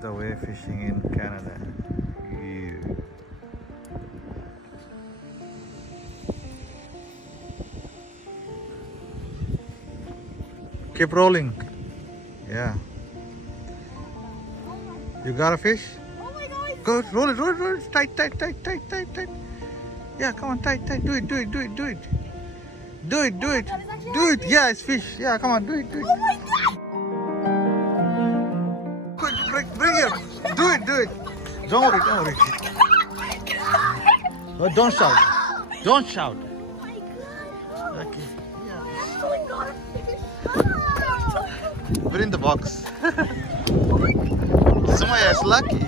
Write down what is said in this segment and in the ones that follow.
the way fishing in Canada. Yeah. Keep rolling. Yeah. You got a fish? Oh my God. Go, roll it, roll it, roll it. Tight, tight, tight, tight, tight, tight. Yeah, come on, tight, tight. Do it, do it, do it, do it. Do it, do it. Do it. Yeah, it's fish. Yeah, come on, do it, do it. Oh my God. Quick, bring it. Do it, do it. Don't worry, don't worry. Oh, don't shout. Don't shout. Oh my God. Okay. Yeah. Oh my God. Put in the box. Somayah is lucky.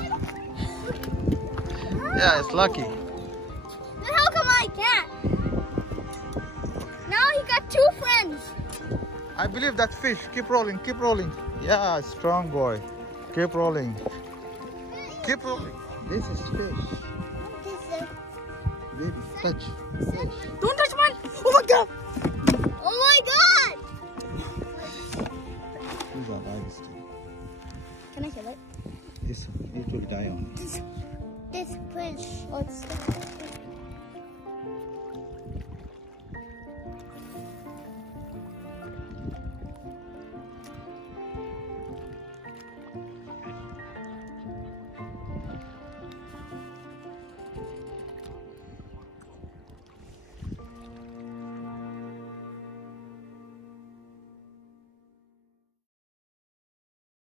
Yeah, it's lucky. Then how come I can't? Now he got 2 friends. I believe that fish. Keep rolling, keep rolling. Yeah, strong boy. Keep rolling. Keep rolling. This is fish. Baby, touch. Fish. Don't touch mine. Oh my God. Oh my God. These are live still. Can I kill it? This one, it will die on. This fish. Oh, it's